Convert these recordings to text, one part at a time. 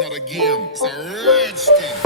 not a game, it's a rich thing.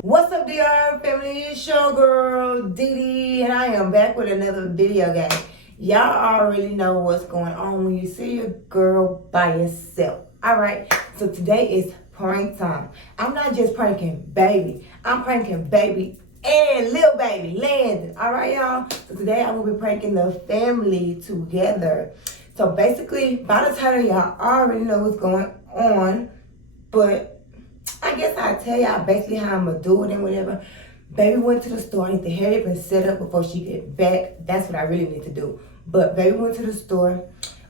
What's up, DR family? It's your girl Didi, and I am back with another video game. Y'all already know what's going on when you see your girl by yourself. Alright, so today is prank time. I'm not just pranking baby, I'm pranking baby and little baby Landon. Alright, y'all. So today I'm gonna be pranking the family together. So basically, by the title, y'all already know what's going on, but I guess I'll tell y'all basically how I'm gonna do it and whatever. Baby went to the store. I need to hurry up and set up before she get back. That's what I really need to do. But baby went to the store.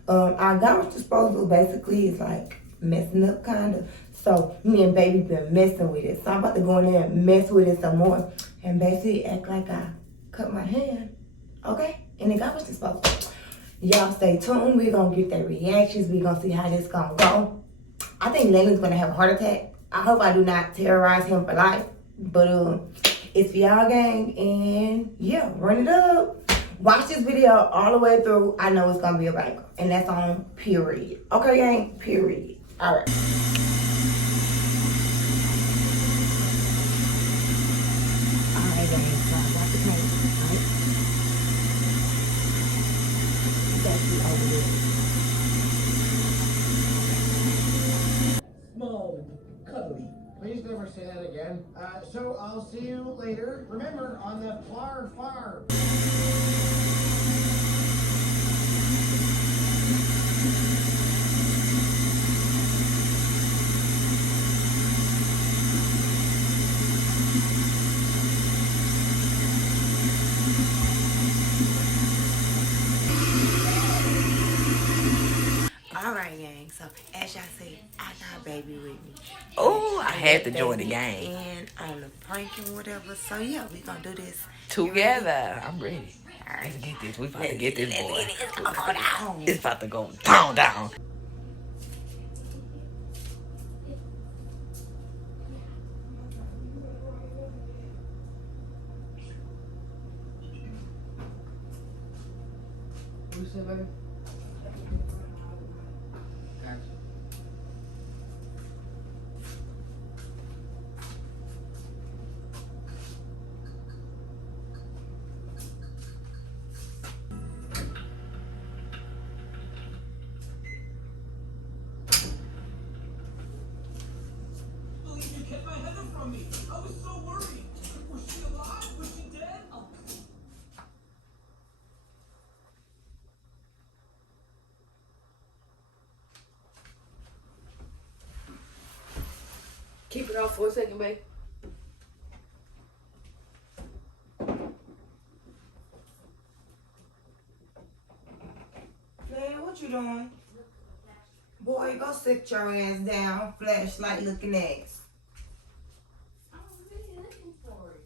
Our garbage disposal basically is like messing up kinda. So me and baby been messing with it. So I'm about to go in there and mess with it some more and basically act like I cut my hand. Okay? In the garbage disposal. Y'all stay tuned. We're gonna get their reactions. We're gonna see how this gonna go. I think Landon's gonna have a heart attack. I hope I do not terrorize him for life. But it's for y'all gang, and yeah, run it up. Watch this video all the way through. I know it's gonna be a banger. And that's on period. Okay, gang? Period. Alright. Alright, gang, so I got the paint, right? It's actually over there. Small and cuddly. Please never say that again. So I'll see you later. Remember, on the Flar Farm. Alright, gang, so as y'all see, I got baby with me. Oh, I had to join the game. And on the prank and whatever. So yeah, we gonna do this Together. I'm ready. Alright. Let's get this. We about to get this boy. It's gonna go down. It's about to go down. What you say, baby? Gotcha. Believe you kept my Heather from me. I was so worried. Was she alive? Was she dead? Oh. Keep it off for a second, babe. Man, what you doing? Boy, go sit your ass down, flashlight looking ass. I'm really looking for it.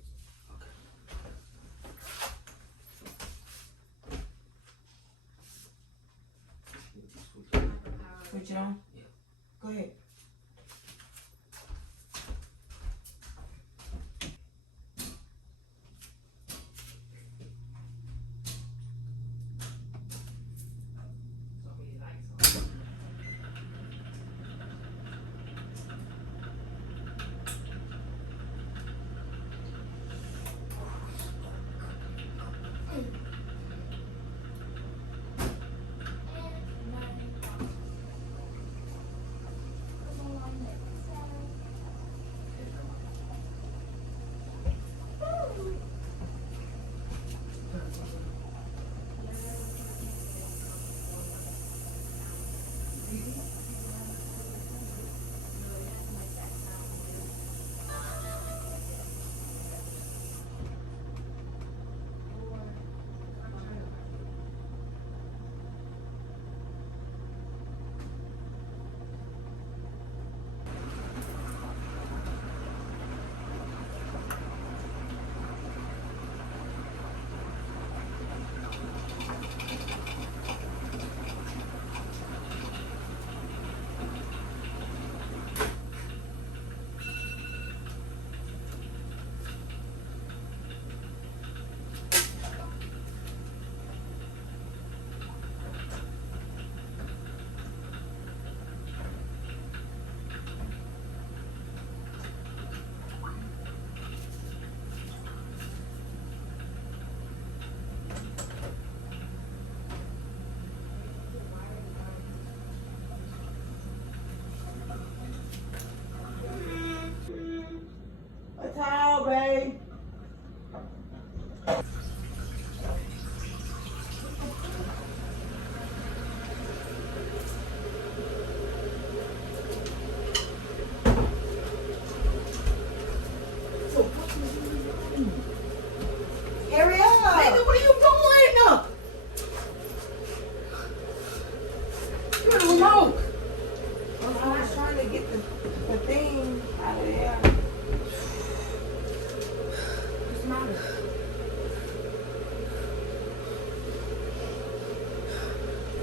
Switch it on? Yeah. Go ahead.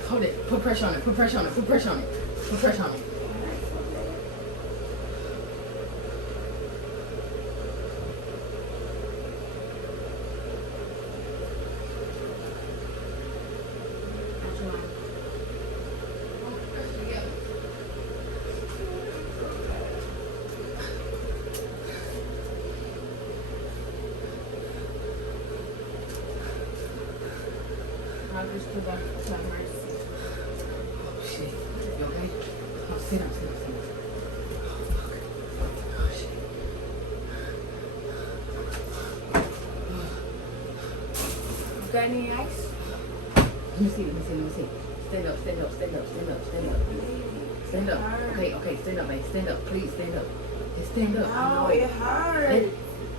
Hold it. Put pressure on it. Put pressure on it. Put pressure on it. Put pressure on it. I'll just do that for mercy. Oh shit. You okay? Oh, sit down, sit down, sit down. Oh fuck. Oh shit. You got any ice? Let me see, let me see, let me see. Stand up, stand up, stand up, stand up, stand up. Stand up. Okay, okay, stand up, babe. Stand up, please stand up. Hey, stand up. No, it hurts.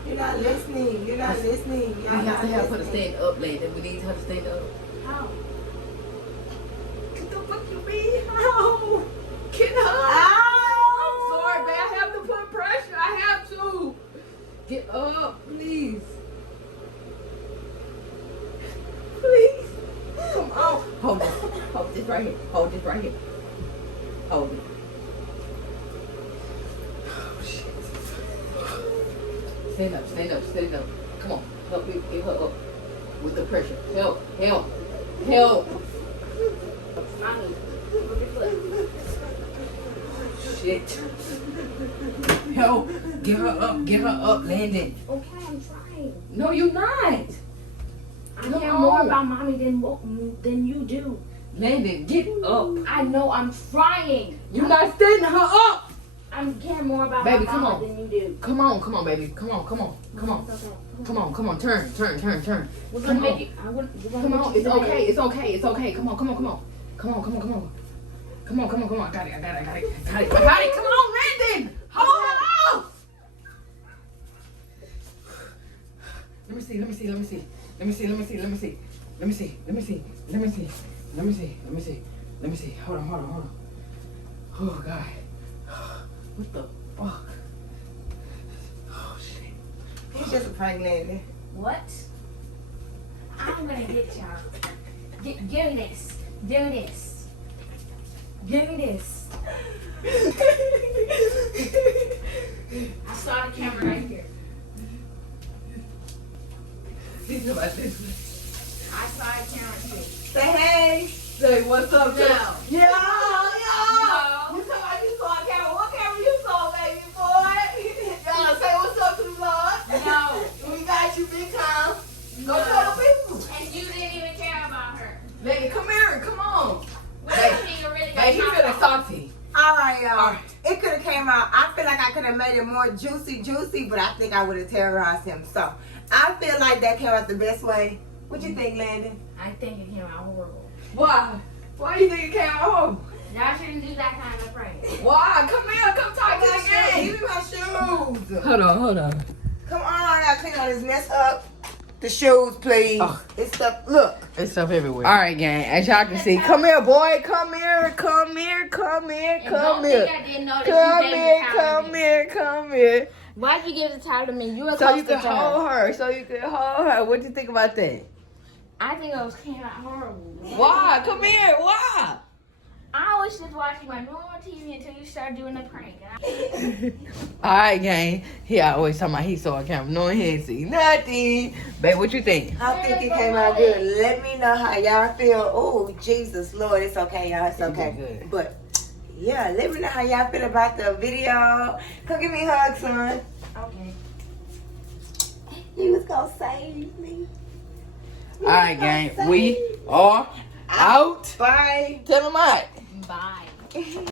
You're not listening. You're not listening. We have to have her to stand up, lady. We need her to stand up. How? What the fuck you mean? How? Get her. I'm sorry, babe. I have to put pressure. I have to. Get up, please. Please. Come on. Hold this. Hold this right here. Hold this right here. Hold it. Oh, shit. Stand up, stand up, stand up. Come on. Help me get her up with the pressure. Help, help, help. Mommy, look at foot. Shit. Help. Get her up, Landon. Okay, I'm trying. No, you're not. I Come care more on. about mommy than you do. Landon, get up. I know I'm trying. You're not standing her up. I'm caring more about Baby, my come mama on. than you do. Come on, baby. Come on. Come on. It's okay. Come on. Turn. We're Come gonna on. make it. We're gonna Come make on. it It's today. okay. It's okay. It's okay. Come on. Come on. Come on. I got it. Come on, Landon. Hold on. Let me see. Hold on. Oh, God. What the fuck? Oh, shit. It's just a prank, Landon. What? I'm gonna get y'all. Do this. Do this. Do this. I saw the camera right here. About this. I saw the camera here. Say hey. Say, what's up, No. Yeah. No. You saw a camera. What camera you saw, baby boy? Y'all say what's up to the vlog. No. We got you big time. Go No. tell the people. And you didn't even care about her. Lady, come here. Come on. What do you think you really got Hey, he talked feeling about? salty. All right, y'all. All right. It could have came out. I feel like I could have made it more juicy, but I think I would have terrorized him. So I feel like that came out the best way. What you think, Landon? I think it came out horrible. Why? Why do you think it came out home? Y'all shouldn't do that kind of prank. Why? Come here. Come talk to the game. Give me my shoes. Hold on. Come on, I gotta clean all this mess up. The shoes, please. Oh. It's stuff. Look. It's stuff everywhere. All right, gang. As y'all can see, come here, boy. Come here. And don't think I didn't know that you gave the towel to me. Come here. Why'd you give the towel to me? You were So close you to can hold her. What you think about that? I think it was came out horrible. Why? Come here. Why? I was just watching my normal TV until you started doing the prank. All right, gang. He always talking about he saw a camera. No, he ain't see nothing. Babe, what you think? I think it came out good. Let me know how y'all feel. Oh, Jesus, Lord, it's okay, y'all. It's You did okay. good. But yeah, let me know how y'all feel about the video. Come give me a hug, son. Okay. You was gonna save me. All right, gang. We are out. Bye. Tell them what. Bye.